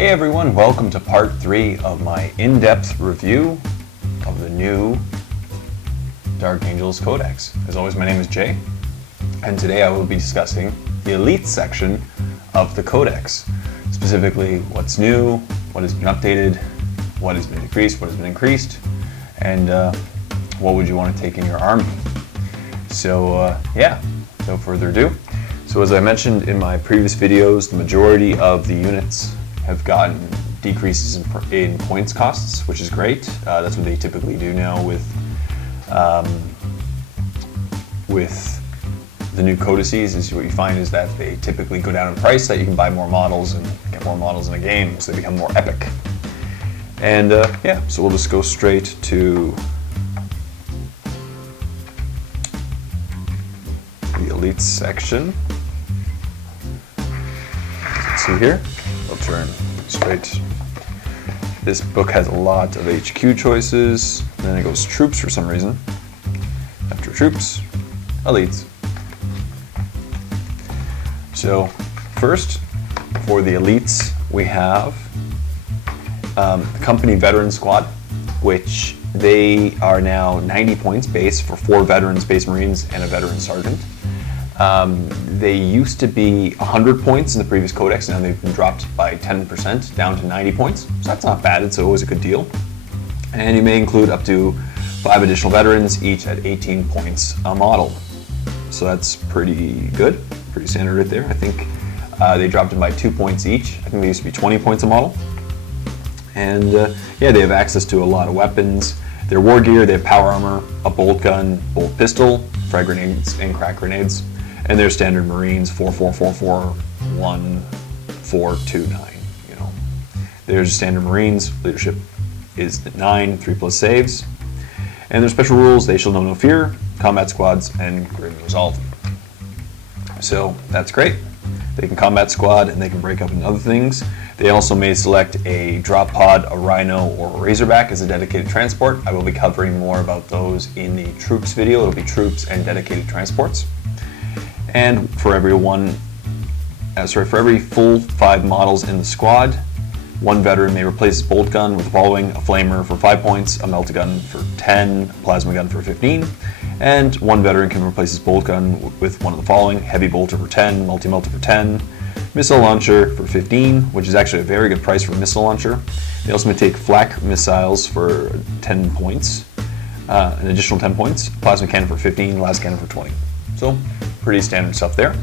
Hey everyone, welcome to part 3 of my in-depth review of the new Dark Angels Codex. As always, my name is Jay, and today I will be discussing the Elite section of the Codex. Specifically, what's new, what has been updated, what has been decreased, what has been increased, and what would you want to take in your army. So yeah, without further ado. So as I mentioned in my previous videos, the majority of the units have gotten decreases in points costs, which is great. That's what they typically do now with the new codices. Is what you find is that they typically go down in price, that you can buy more models and get more models in a game, so they become more epic. And yeah, so we'll just go straight to the Elite section. Let's see here. I'll turn straight. This book has a lot of HQ choices. And then it goes troops for some reason. After troops, elites. So first, for the elites, we have the Company Veteran Squad, which they are now 90 points base for 4 veteran Space Marines and a veteran sergeant. They used to be 100 points in the previous codex, now they've been dropped by 10% down to 90 points. So that's not bad, it's always a good deal. And you may include up to 5 additional veterans, each at 18 points a model. So that's pretty good, pretty standard right there. I think they dropped them by 2 points each. I think they used to be 20 points a model. And yeah, they have access to a lot of weapons. Their war gear, they have power armor, a bolt gun, bolt pistol, frag grenades, and crack grenades. And their standard Marines, 4-4-4-4-1-4-2-9. You know, there's standard Marines. Leadership is 9, 3+ saves. And their special rules: they shall know no fear, combat squads, and grim resolve. So that's great. They can combat squad and they can break up into other things. They also may select a drop pod, a rhino, or a razorback as a dedicated transport. I will be covering more about those in the troops video. It'll be troops and dedicated transports. And for every full 5 models in the squad, 1 veteran may replace his bolt gun with the following: a flamer for 5 points, a melta-gun for 10, a plasma gun for 15, and 1 veteran can replace his bolt gun with one of the following: heavy bolter for 10, multi-melta for 10, missile launcher for 15, which is actually a very good price for a missile launcher. They also may take flak missiles for 10 points, an additional 10 points, plasma cannon for 15, las cannon for 20. So pretty standard stuff there.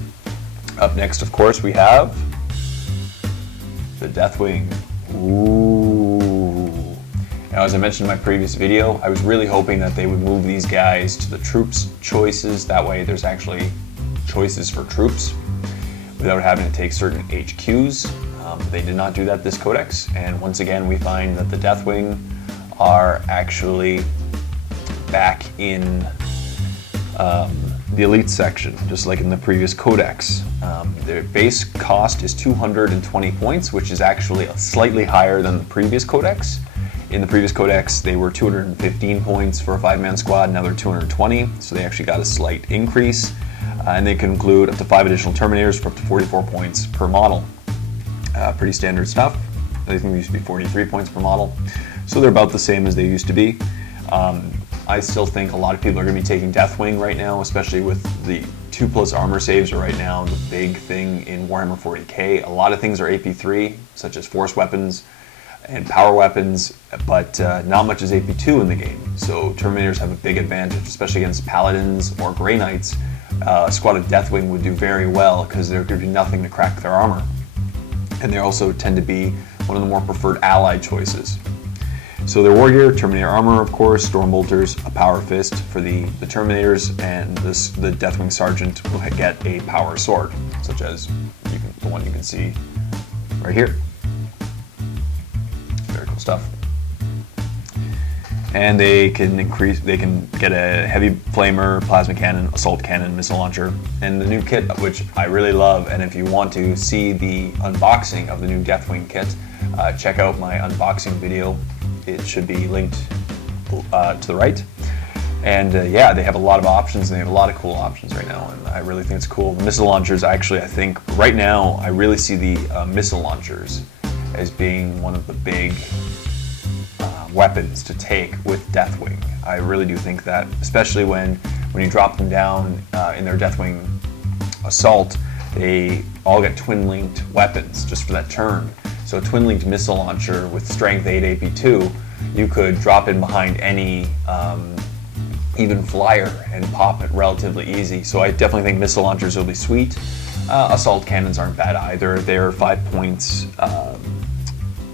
Up next, of course, we have the Deathwing. Ooh. Now, as I mentioned in my previous video, I was really hoping that they would move these guys to the troops choices. That way there's actually choices for troops without having to take certain HQs. They did not do that this codex, and once again we find that the Deathwing are actually back in the Elite section, just like in the previous codex. Their base cost is 220 points, which is actually slightly higher than the previous codex. In the previous codex, they were 215 points for a 5-man squad, now they're 220, so they actually got a slight increase. And they can include up to 5 additional Terminators for up to 44 points per model. Pretty standard stuff. I think they used to be 43 points per model, so they're about the same as they used to be. I still think a lot of people are going to be taking Deathwing right now, especially with the 2+ armor saves are right now the big thing in Warhammer 40k. A lot of things are AP3, such as force weapons and power weapons, but not much is AP2 in the game. So Terminators have a big advantage, especially against Paladins or Grey Knights. A squad of Deathwing would do very well because there could be nothing to crack their armor. And they also tend to be one of the more preferred allied choices. So their war gear: Terminator armor, of course, storm bolters, a power fist for the Terminators, and the Deathwing Sergeant will get a power sword, such as the one you can see right here. Very cool stuff. And they can get a heavy flamer, plasma cannon, assault cannon, missile launcher, and the new kit, which I really love. And if you want to see the unboxing of the new Deathwing kit, check out my unboxing video. It should be linked to the right. And yeah, they have a lot of options, and they have a lot of cool options right now, and I really think it's cool. The missile launchers, actually, I think right now I really see the missile launchers as being one of the big weapons to take with Deathwing. I really do think that, especially when you drop them down in their Deathwing assault, they all get twin-linked weapons just for that turn. So a twin-linked missile launcher with strength 8 AP2, you could drop in behind any even flyer and pop it relatively easy. So I definitely think missile launchers will be sweet. Assault cannons aren't bad either. They're 5 points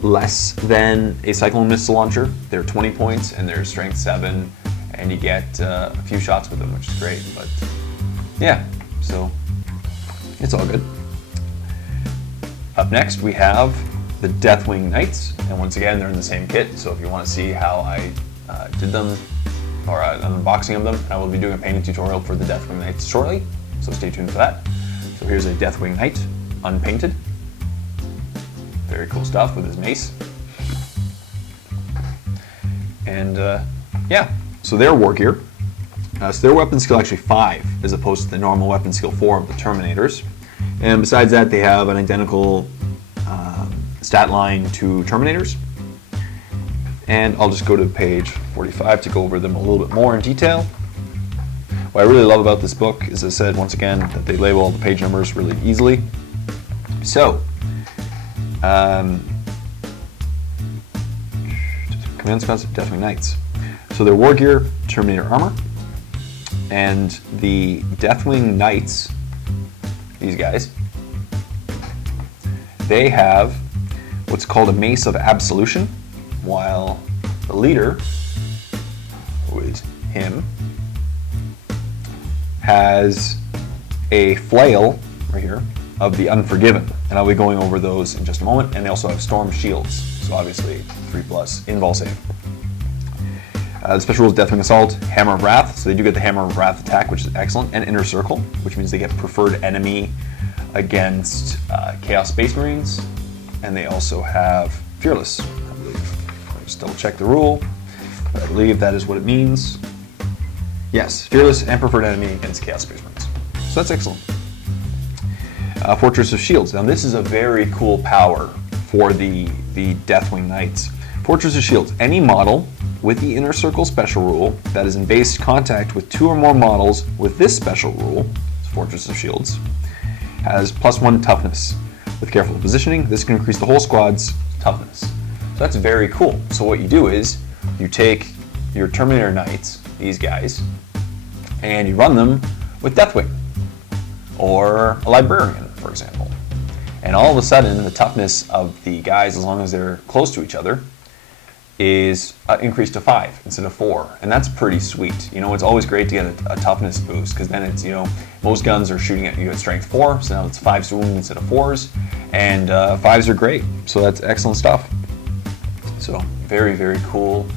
less than a Cyclone missile launcher. They're 20 points and they're strength 7, and you get a few shots with them, which is great. But yeah, so it's all good. Up next we have the Deathwing Knights, and once again they're in the same kit. So if you want to see how I did them, or an unboxing of them, I will be doing a painting tutorial for the Deathwing Knights shortly, so stay tuned for that. So here's a Deathwing Knight, unpainted. Very cool stuff with his mace. And yeah, so their war gear. So their weapon skill actually 5 as opposed to the normal weapon skill 4 of the Terminators. And besides that, they have an identical stat line to Terminators. And I'll just go to page 45 to go over them a little bit more in detail. What I really love about this book is, as I said once again, that they label all the page numbers really easily. So, command specs of Deathwing Knights. So their war gear, Terminator armor, and the Deathwing Knights, these guys, they have what's called a Mace of Absolution, while the leader, who is him, has a flail right here of the Unforgiven, and I'll be going over those in just a moment. And they also have storm shields, so obviously 3+ invul save. The special rules: Deathwing Assault, Hammer of Wrath, so they do get the Hammer of Wrath attack, which is excellent, and Inner Circle, which means they get preferred enemy against Chaos Space Marines, and they also have Fearless, I believe. I'll just double check the rule, but I believe that is what it means. Yes, Fearless and preferred enemy against Chaos Space Marines. So that's excellent. Fortress of Shields. Now this is a very cool power for the Deathwing Knights. Fortress of Shields. Any model with the Inner Circle special rule that is in base contact with 2 or more models with this special rule, Fortress of Shields, has +1 toughness. With careful positioning, this can increase the whole squad's toughness. So that's very cool. So what you do is you take your Terminator Knights, these guys, and you run them with Deathwing or a Librarian, for example. And all of a sudden, the toughness of the guys, as long as they're close to each other, is increased to 5 instead of 4, and that's pretty sweet. You know, it's always great to get a toughness boost, because then it's, you know, most guns are shooting at you at strength 4, so now it's 5's wound instead of 4's, and 5's are great, so that's excellent stuff. So very, very cool.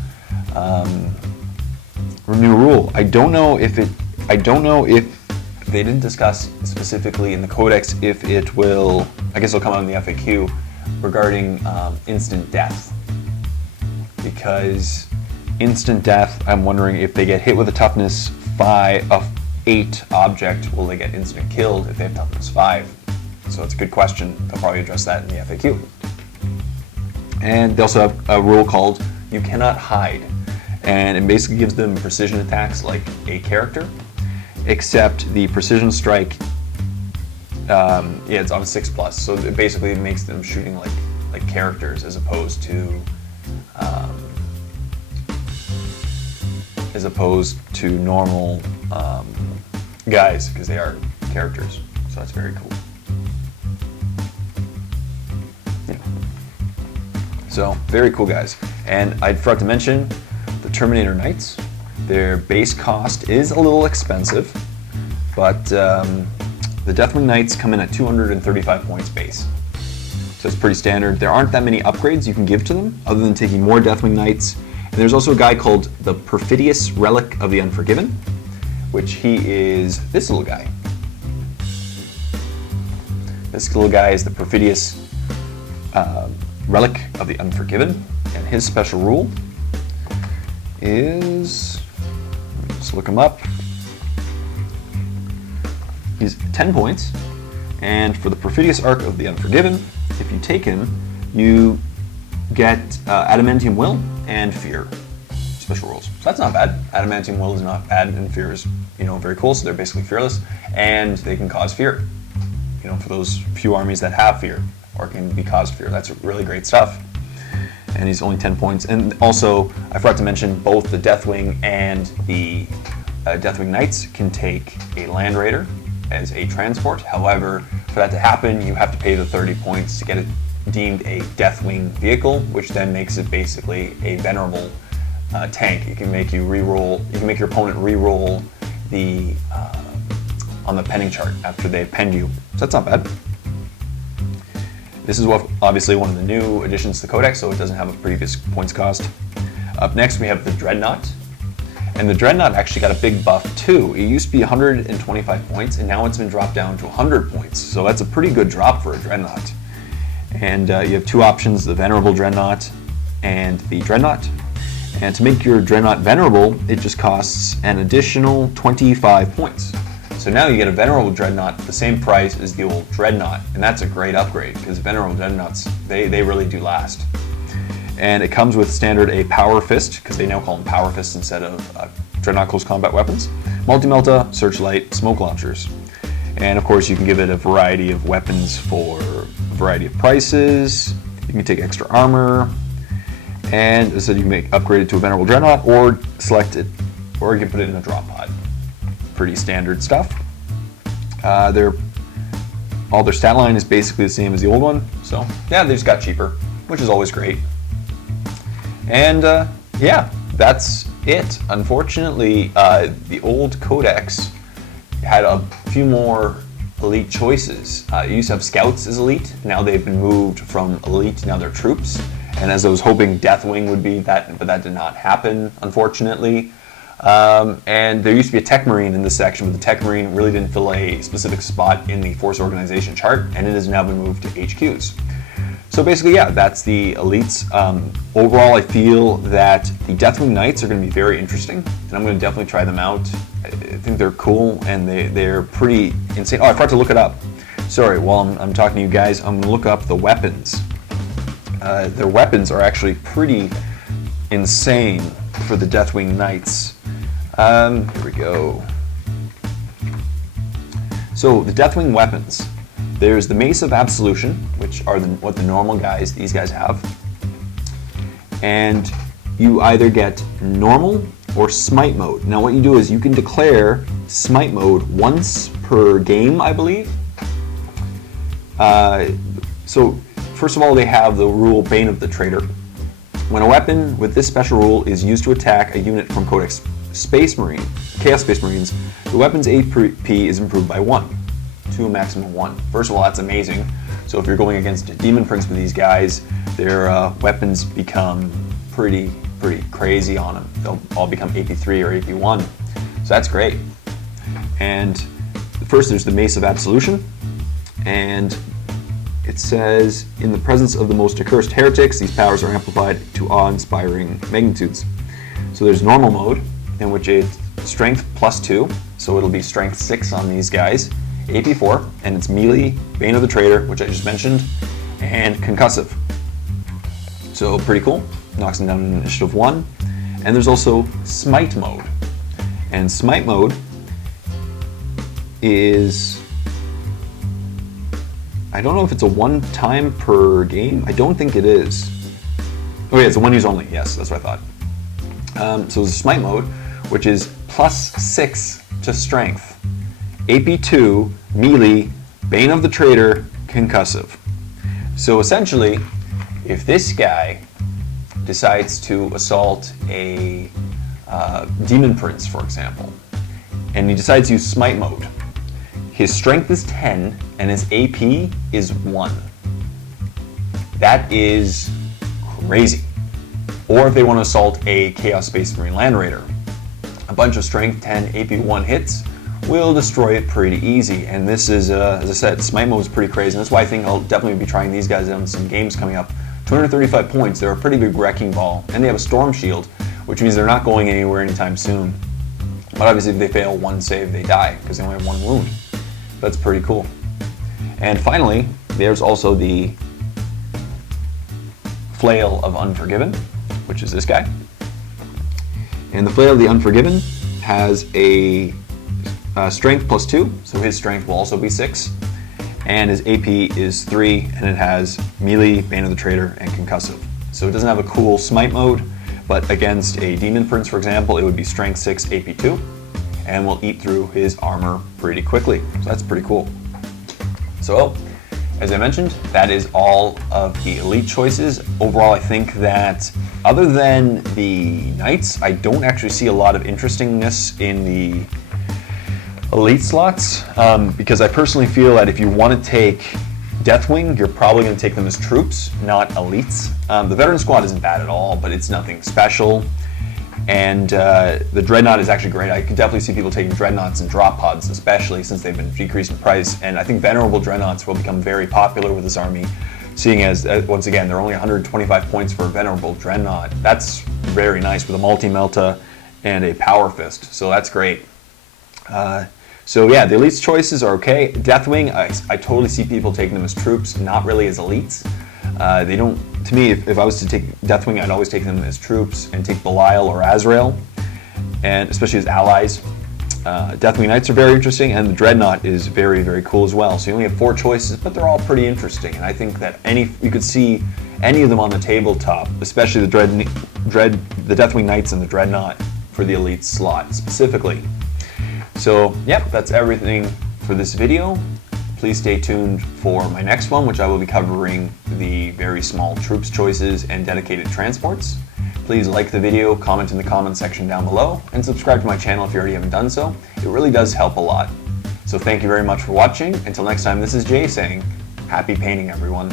New rule. I don't know if they didn't discuss specifically in the Codex if it will. I guess it'll come out in the FAQ regarding instant death. Because instant death, I'm wondering if they get hit with a toughness 8 object, will they get instant killed if they have toughness 5? So it's a good question. They'll probably address that in the FAQ. And they also have a rule called You Cannot Hide. And it basically gives them precision attacks like a character, except the precision strike, it's on 6+. So it basically makes them shooting like characters as opposed to normal guys, because they are characters. So that's very cool. Yeah. So very cool guys. And I forgot to mention the Terminator Knights. Their base cost is a little expensive, but the Deathwing Knights come in at 235 points base. So it's pretty standard. There aren't that many upgrades you can give to them, other than taking more Deathwing Knights. And there's also a guy called the Perfidious Relic of the Unforgiven, which he is this little guy. This little guy is the Perfidious Relic of the Unforgiven, and his special rule is, let's look him up. He's 10 points, and for the Perfidious Arc of the Unforgiven, if you take him, you get Adamantium Will and Fear special rules. So that's not bad. Adamantium Will is not bad, and Fear is, very cool. So they're basically fearless, and they can cause fear. For those few armies that have fear or can be caused fear, that's really great stuff. And he's only 10 points. And also, I forgot to mention, both the Deathwing and the Deathwing Knights can take a Land Raider as a transport. However, for that to happen, you have to pay the 30 points to get it deemed a Deathwing vehicle, which then makes it basically a venerable tank. It can make you reroll. You can make your opponent reroll the on the penning chart after they've penned you. So that's not bad. This is obviously one of the new additions to the Codex, so it doesn't have a previous points cost. Up next, we have the Dreadnought. And the Dreadnought actually got a big buff too. It used to be 125 points, and now it's been dropped down to 100 points. So that's a pretty good drop for a Dreadnought. And you have two options, the Venerable Dreadnought and the Dreadnought. And to make your Dreadnought Venerable, it just costs an additional 25 points. So now you get a Venerable Dreadnought for the same price as the old Dreadnought, and that's a great upgrade because Venerable Dreadnoughts, they really do last. And it comes with standard a Power Fist, because they now call them Power Fists instead of Dreadnought Close Combat Weapons, Multi-Melta, Searchlight, Smoke Launchers. And of course you can give it a variety of weapons for a variety of prices. You can take extra armor, and as I said, you can upgrade it to a Venerable Dreadnought or select it, or you can put it in a drop pod. Pretty standard stuff. All their stat line is basically the same as the old one, so yeah, they just got cheaper, which is always great. And yeah, that's it. Unfortunately, the old Codex had a few more elite choices. You used to have scouts as elite. Now they've been moved from elite, now they're troops. And as I was hoping Deathwing would be that, but that did not happen, unfortunately. And there used to be a Tech Marine in this section, but the Tech Marine really didn't fill a specific spot in the Force Organization chart, and it has now been moved to HQs. So basically, yeah, that's the elites. Overall, I feel that the Deathwing Knights are going to be very interesting, and I'm going to definitely try them out. I think they're cool, and they're pretty insane. Oh, I forgot to look it up. Sorry, while I'm talking to you guys, I'm going to look up the weapons. Their weapons are actually pretty insane for the Deathwing Knights. Here we go. So the Deathwing weapons. There's the Mace of Absolution, which are what the normal guys, these guys have. And you either get normal or smite mode. Now what you do is you can declare smite mode once per game, I believe. So first of all, they have the rule Bane of the Traitor. When a weapon with this special rule is used to attack a unit from Codex Chaos Space Marines, the weapon's AP is improved by 1 to a maximum 1. First of all, that's amazing. So if you're going against a Demon Prince with these guys, their weapons become pretty crazy on them. They'll all become AP3 or AP1. So that's great. And first there's the Mace of Absolution, and it says, in the presence of the most accursed heretics, these powers are amplified to awe-inspiring magnitudes. So there's normal mode, in which it's strength +2, so it'll be strength 6 on these guys, AP4, and it's melee, Bane of the Traitor, which I just mentioned, and concussive. So pretty cool, knocks them down in initiative 1. And there's also smite mode. And smite mode is, I don't know if it's a one time per game. I don't think it is. Oh yeah, it's a one use only. Yes, that's what I thought. So it's smite mode, which is +6 to strength, AP2, melee, Bane of the Traitor, concussive. So essentially, if this guy decides to assault a Demon Prince, for example, and he decides to use smite mode, his strength is 10 and his AP is 1. That is crazy. Or if they want to assault a Chaos Space Marine Land Raider, a bunch of strength 10 AP 1 hits will destroy it pretty easy. And this is, as I said, smite mode is pretty crazy, and that's why I think I'll definitely be trying these guys out in some games coming up. 235 points, they're a pretty big wrecking ball, and they have a storm shield, which means they're not going anywhere anytime soon. But obviously if they fail one save, they die, because they only have 1 wound. That's pretty cool. And finally, there's also the Flail of Unforgiven, which is this guy. And the Flail of the Unforgiven has a strength +2, so his strength will also be 6. And his AP is 3, and it has melee, Bane of the Traitor, and concussive. So it doesn't have a cool smite mode, but against a Demon Prince, for example, it would be strength 6, AP 2, and will eat through his armor pretty quickly. So that's pretty cool. So, as I mentioned, that is all of the elite choices. Overall, I think that other than the Knights, I don't actually see a lot of interestingness in the elite slots, because I personally feel that if you want to take Deathwing, you're probably going to take them as troops, not elites. The veteran squad isn't bad at all, but it's nothing special. And the Dreadnought is actually great. I could definitely see people taking Dreadnoughts and drop pods, especially since they've been decreased in price. And I think Venerable Dreadnoughts will become very popular with this army, seeing as, once again, they're only 125 points for a Venerable Dreadnought. That's very nice with a multi-melta and a Power Fist, so that's great. So yeah, the elites choices are okay. Deathwing, I totally see people taking them as troops, not really as elites. They don't, to me, if I was to take Deathwing, I'd always take them as troops and take Belial or Azrael, and especially as allies. Deathwing Knights are very interesting, and the Dreadnought is very, very cool as well. So you only have 4 choices, but they're all pretty interesting. And I think that you could see any of them on the tabletop, especially the Deathwing Knights and the Dreadnought for the elite slot specifically. So, yep, that's everything for this video. Please stay tuned for my next one, which I will be covering the very small troops choices and dedicated transports. Please like the video, comment in the comment section down below, and subscribe to my channel if you already haven't done so. It really does help a lot. So thank you very much for watching. Until next time, this is Jay saying, happy painting, everyone.